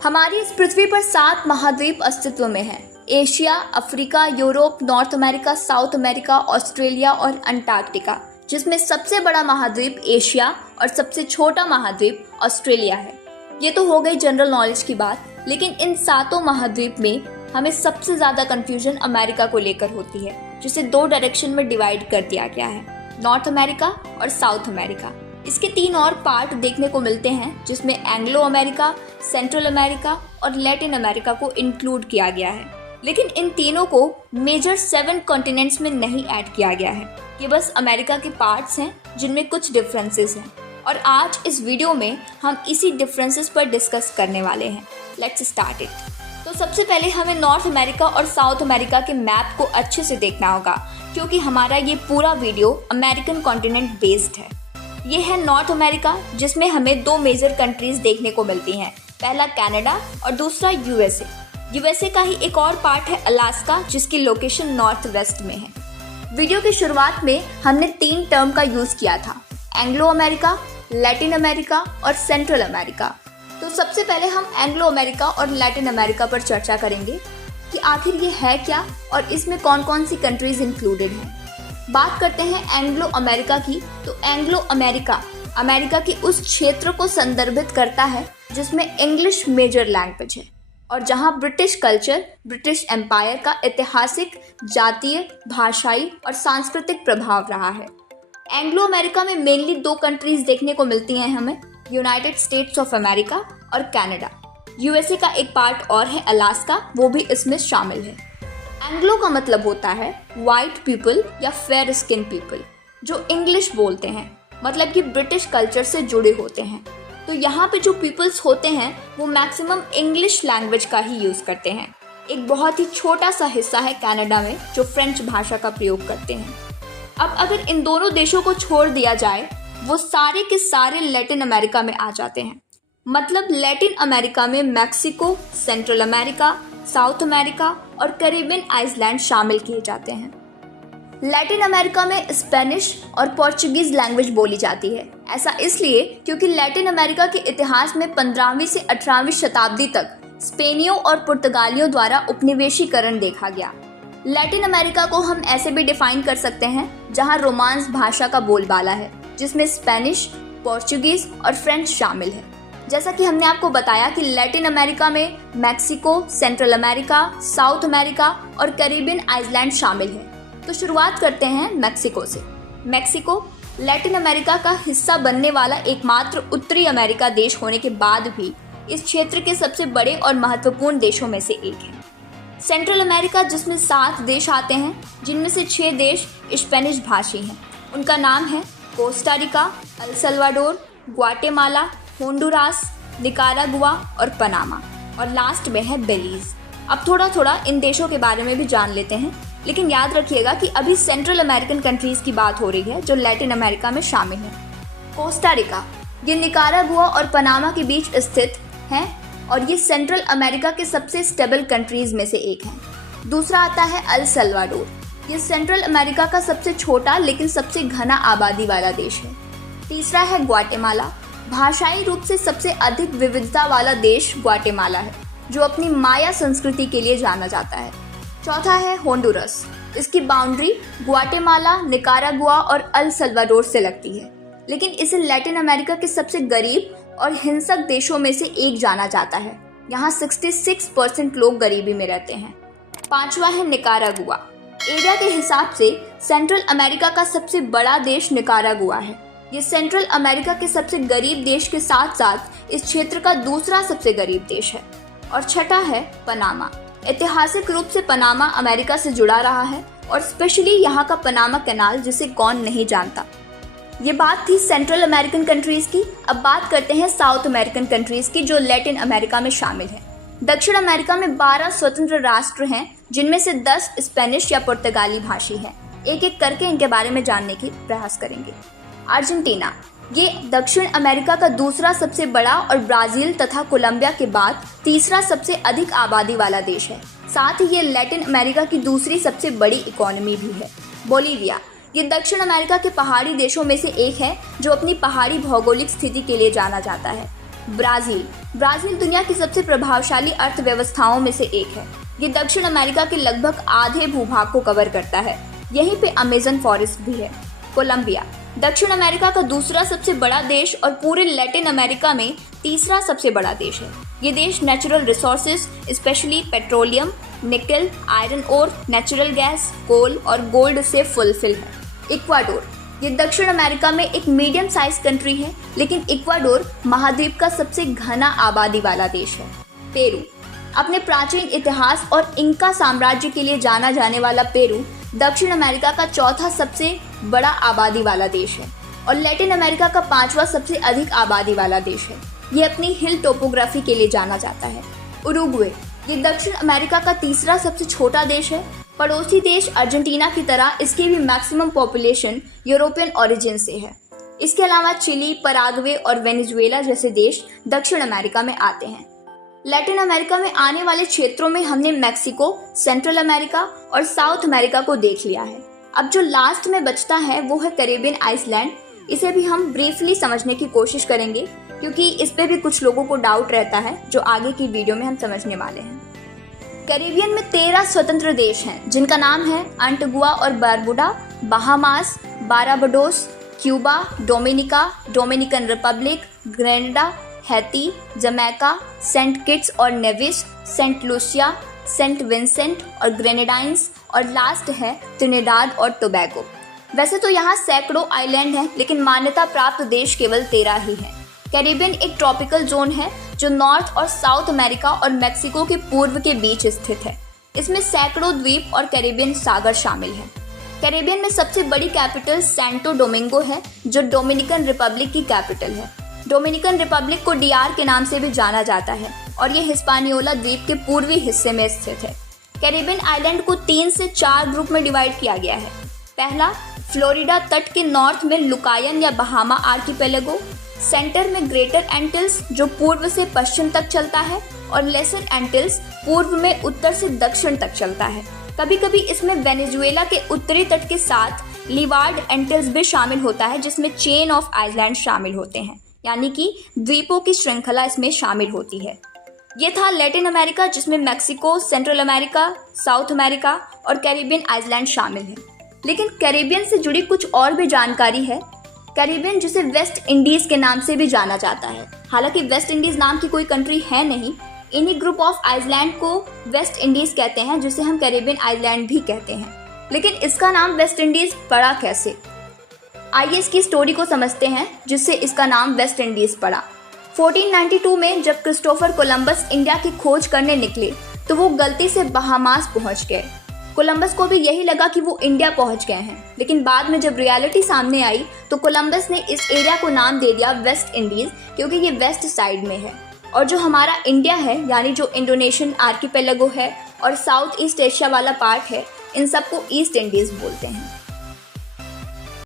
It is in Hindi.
हमारी इस पृथ्वी पर 7 महाद्वीप अस्तित्व में हैं। Asia, Africa, Europe, north America, south America, Australia और अंटार्कटिका, जिसमें सबसे बड़ा महाद्वीप एशिया और सबसे छोटा महाद्वीप ऑस्ट्रेलिया है। ये तो हो गई जनरल नॉलेज की बात, लेकिन इन 7 महाद्वीप में हमें सबसे ज़्यादा कन्फ्यूजन अमेरिका को लेकर होती है, जिसे 2 डायरेक्शन में डिवाइड कर दिया गया है, नॉर्थ अमेरिका और साउथ अमेरिका। इसके 3 और पार्ट देखने को मिलते हैं, जिसमें एंग्लो अमेरिका, सेंट्रल अमेरिका और लैटिन अमेरिका को इंक्लूड किया गया है। लेकिन इन तीनों को मेजर 7 कॉन्टिनेंट्स में नहीं ऐड किया गया है। ये बस अमेरिका के पार्ट्स हैं जिनमें कुछ डिफरेंसेस हैं, और आज इस वीडियो में हम इसी डिफरेंसेस पर डिस्कस करने वाले हैं। Let's start it. तो सबसे पहले हमें नॉर्थ अमेरिका और साउथ अमेरिका के मैप को अच्छे से देखना होगा, क्योंकि हमारा ये पूरा वीडियो अमेरिकन कॉन्टिनेंट बेस्ड है। ये है नॉर्थ अमेरिका, जिसमें हमें 2 मेजर कंट्रीज देखने को मिलती हैं, पहला कनाडा और दूसरा यूएसए। यूएसए का ही एक और पार्ट है अलास्का, जिसकी लोकेशन नॉर्थ वेस्ट में है। वीडियो की शुरुआत में हमने 3 टर्म का यूज किया था, एंग्लो अमेरिका, लैटिन अमेरिका और सेंट्रल अमेरिका। तो सबसे पहले हम एंग्लो अमेरिका और लैटिन अमेरिका पर चर्चा करेंगे कि आखिर ये है क्या और इसमें कौन कौन सी कंट्रीज इंक्लूडेड हैं। बात करते हैं एंग्लो अमेरिका की, तो एंग्लो अमेरिका अमेरिका के उस क्षेत्र को संदर्भित करता है जिसमें इंग्लिश मेजर लैंग्वेज है और जहां ब्रिटिश कल्चर, ब्रिटिश एम्पायर का ऐतिहासिक, जातीय, भाषाई और सांस्कृतिक प्रभाव रहा है। एंग्लो अमेरिका में मेनली 2 कंट्रीज देखने को मिलती हैं हमें, यूनाइटेड स्टेट्स ऑफ अमेरिका और कनाडा। यूएसए का एक पार्ट और है अलास्का, वो भी इसमें शामिल है। एंग्लो का मतलब होता है वाइट पीपल या फेयर स्किन पीपल, जो इंग्लिश बोलते हैं, मतलब कि ब्रिटिश कल्चर से जुड़े होते हैं। तो यहाँ पे जो पीपल्स होते हैं वो मैक्सिमम इंग्लिश लैंग्वेज का ही यूज़ करते हैं। एक बहुत ही छोटा सा हिस्सा है कनाडा में जो फ्रेंच भाषा का प्रयोग करते हैं। अब अगर इन दोनों देशों को छोड़ दिया जाए, वो सारे के सारे लैटिन अमेरिका में आ जाते हैं। मतलब लैटिन अमेरिका में Mexico, central America, south America और कैरिबियन आइलैंड शामिल किए जाते हैं। लैटिन अमेरिका में स्पेनिश और पोर्चुगीज लैंग्वेज बोली जाती है। ऐसा इसलिए क्योंकि लैटिन अमेरिका के इतिहास में 15वीं से 18वीं शताब्दी तक स्पेनियों और पुर्तगालियों द्वारा उपनिवेशीकरण देखा गया। लैटिन अमेरिका को हम ऐसे भी डिफाइन कर सकते हैं जहां रोमांस भाषा का बोलबाला है, जिसमें स्पेनिश, पोर्चुगीज और फ्रेंच शामिल है। जैसा कि हमने आपको बताया कि लैटिन अमेरिका में Mexico, central America, south America और कैरिबियन आइलैंड शामिल है। तो शुरुआत करते हैं मैक्सिको से। मैक्सिको लैटिन अमेरिका का हिस्सा बनने वाला एकमात्र उत्तरी अमेरिका देश होने के बाद भी इस क्षेत्र के सबसे बड़े और महत्वपूर्ण देशों में से एक है। सेंट्रल अमेरिका, जिसमें 7 देश आते हैं, जिनमें से 6 देश स्पेनिश भाषी हैं। उनका नाम है Costa Rica, El Salvador, Guatemala, Honduras, Nicaragua और पनामा, और लास्ट में है बेलीज। अब थोड़ा थोड़ा इन देशों के बारे में भी जान लेते हैं, लेकिन याद रखिएगा कि अभी सेंट्रल अमेरिकन कंट्रीज की बात हो रही है जो लैटिन अमेरिका में शामिल है। कोस्टा रिका ये निकारागुआ और पनामा के बीच स्थित है और ये सेंट्रल अमेरिका के सबसे स्टेबल कंट्रीज में से एक है। दूसरा आता है अल सल्वाडोर। ये सेंट्रल अमेरिका का सबसे छोटा लेकिन सबसे घना आबादी वाला देश है। तीसरा है ग्वाटेमाला। भाषाई रूप से सबसे अधिक विविधता वाला देश ग्वाटेमाला है, जो अपनी माया संस्कृति के लिए जाना जाता है। चौथा है होंडुरस। इसकी बाउंड्री ग्वाटेमाला, निकारागुआ और अल सल्वाडोर से लगती है, लेकिन इसे लैटिन अमेरिका के सबसे गरीब और हिंसक देशों में से एक जाना जाता है। यहाँ 66% लोग गरीबी में रहते हैं। पांचवा है निकारागुआ। एरिया के हिसाब से सेंट्रल अमेरिका का सबसे बड़ा देश निकारागुआ है। ये सेंट्रल अमेरिका के सबसे गरीब देश के साथ साथ इस क्षेत्र का दूसरा सबसे गरीब देश है। और छठा है पनामा। ऐतिहासिक रूप से पनामा अमेरिका से जुड़ा रहा है और स्पेशली यहाँ का पनामा कैनाल, जिसे कौन नहीं जानता। ये बात थी सेंट्रल अमेरिकन कंट्रीज की। अब बात करते हैं साउथ अमेरिकन कंट्रीज की, जो लैटिन अमेरिका में शामिल है। दक्षिण अमेरिका में 12 स्वतंत्र राष्ट्र हैं, जिनमें से 10 स्पेनिश या पुर्तगाली भाषी हैं। एक एक करके इनके बारे में जानने की प्रयास करेंगे। अर्जेंटीना ये दक्षिण अमेरिका का दूसरा सबसे बड़ा और ब्राजील तथा कोलंबिया के बाद तीसरा सबसे अधिक आबादी वाला देश है। साथ ही ये लैटिन अमेरिका की दूसरी सबसे बड़ी इकोनॉमी भी है। बोलीविया ये दक्षिण अमेरिका के पहाड़ी देशों में से एक है, जो अपनी पहाड़ी भौगोलिक स्थिति के लिए जाना जाता है। ब्राज़ील दुनिया की सबसे प्रभावशाली अर्थव्यवस्थाओं में से एक है। ये दक्षिण अमेरिका के लगभग आधे भूभाग को कवर करता है। यहीं पे अमेज़न फॉरेस्ट भी है। कोलंबिया दक्षिण अमेरिका का दूसरा सबसे बड़ा देश और पूरे लैटिन अमेरिका में तीसरा सबसे बड़ा देश है। ये देश नेचुरल रिसोर्सेज स्पेशली पेट्रोलियम, निकल, आयरन ओर, नेचुरल गैस, कोल और गोल्ड से फुलफिल है। इक्वाडोर ये दक्षिण अमेरिका में एक मीडियम साइज कंट्री है, लेकिन इक्वाडोर महाद्वीप का सबसे घना आबादी वाला देश है। पेरू अपने प्राचीन इतिहास और इंका साम्राज्य के लिए जाना जाने वाला पेरू दक्षिण अमेरिका का चौथा सबसे बड़ा आबादी वाला देश है और लैटिन अमेरिका का 5वां सबसे अधिक आबादी वाला देश है। ये अपनी हिल टोपोग्राफी के लिए जाना जाता है। उरुग्वे ये दक्षिण अमेरिका का तीसरा सबसे छोटा देश है। पड़ोसी देश अर्जेंटीना की तरह इसकी भी मैक्सिमम पॉपुलेशन यूरोपियन ओरिजिन से है। इसके अलावा चिली, पराग्वे और वेनेजुएला जैसे देश दक्षिण अमेरिका में आते हैं। लैटिन अमेरिका में आने वाले क्षेत्रों में हमने मैक्सिको, सेंट्रल अमेरिका और साउथ अमेरिका को देख लिया है। अब जो लास्ट में बचता है वो है कैरेबियन आइसलैंड। इसे भी हम ब्रीफली समझने की कोशिश करेंगे क्योंकि इस पे भी कुछ लोगों को डाउट रहता है, जो आगे की वीडियो में हम समझने वाले हैं। कैरेबियन में 13 स्वतंत्र देश हैं जिनका नाम है अंटिगुआ और Barbuda, Bahamas, Barbados, Cuba, Dominica, Dominican Republic, Grenada, Haiti, Jamaica, Saint Kitts और Nevis, Saint Lucia, Saint Vincent और ग्रेनेडाइंस और लास्ट है ट्रिनिडाद और टोबैगो। वैसे तो यहाँ सैकड़ों आइलैंड हैं, लेकिन मान्यता प्राप्त देश केवल 13 ही हैं। कैरिबियन एक ट्रॉपिकल जोन है जो नॉर्थ और साउथ अमेरिका और मेक्सिको के पूर्व के बीच स्थित है। इसमें सैकड़ों द्वीप और कैरिबियन सागर शामिल हैं। कैरिबियन में सबसे बड़ी कैपिटल सैंटो डोमिंगो है जो डोमिनिकन रिपब्लिक की कैपिटल है। डोमिनिकन रिपब्लिक को डीआर के नाम से भी जाना जाता है और ये हिस्पानियोला द्वीप के पूर्वी हिस्से में स्थित है। कैरिबियन आइलैंड को 3 से 4 ग्रुप में डिवाइड किया गया है। पहला, फ्लोरिडा तट के नॉर्थ में लुकायन या बहामा आर्किपेलागो, सेंटर में ग्रेटर एंटिल्स जो पूर्व से पश्चिम तक चलता है और लेसर एंटिल्स पूर्व में उत्तर से दक्षिण तक चलता है। कभी कभी इसमें वेनेजुएला के उत्तरी तट के साथ लीवार्ड एंटिल्स भी शामिल होता है जिसमें चेन ऑफ आइलैंड शामिल होते हैं, यानी कि द्वीपों की श्रृंखला इसमें शामिल होती है। ये था लैटिन अमेरिका जिसमें Mexico, central America, south America और कैरिबियन आइलैंड शामिल हैं। लेकिन कैरिबियन से जुड़ी कुछ और भी जानकारी है। कैरिबियन जिसे वेस्ट इंडीज के नाम से भी जाना जाता है। हालांकि वेस्ट इंडीज नाम की कोई कंट्री है नहीं, इन्हीं ग्रुप ऑफ आइलैंड को वेस्ट इंडीज कहते हैं जिसे हम कैरिबियन आइलैंड भी कहते हैं। लेकिन इसका नाम वेस्ट इंडीज पड़ा कैसे? आइए इसकी स्टोरी को समझते हैं जिससे इसका नाम वेस्ट इंडीज पड़ा। 1492 में जब क्रिस्टोफर कोलंबस इंडिया की खोज करने निकले तो वो गलती से बहामास पहुंच गए। कोलंबस को भी यही लगा कि वो इंडिया पहुंच गए हैं, लेकिन बाद में जब रियलिटी सामने आई तो कोलंबस ने इस एरिया को नाम दे दिया वेस्ट इंडीज, क्योंकि ये वेस्ट साइड में है। और जो हमारा इंडिया है, यानी जो इंडोनेशियन आर्किपेलागो है और साउथ ईस्ट एशिया वाला पार्ट है, इन सबको ईस्ट इंडीज बोलते हैं।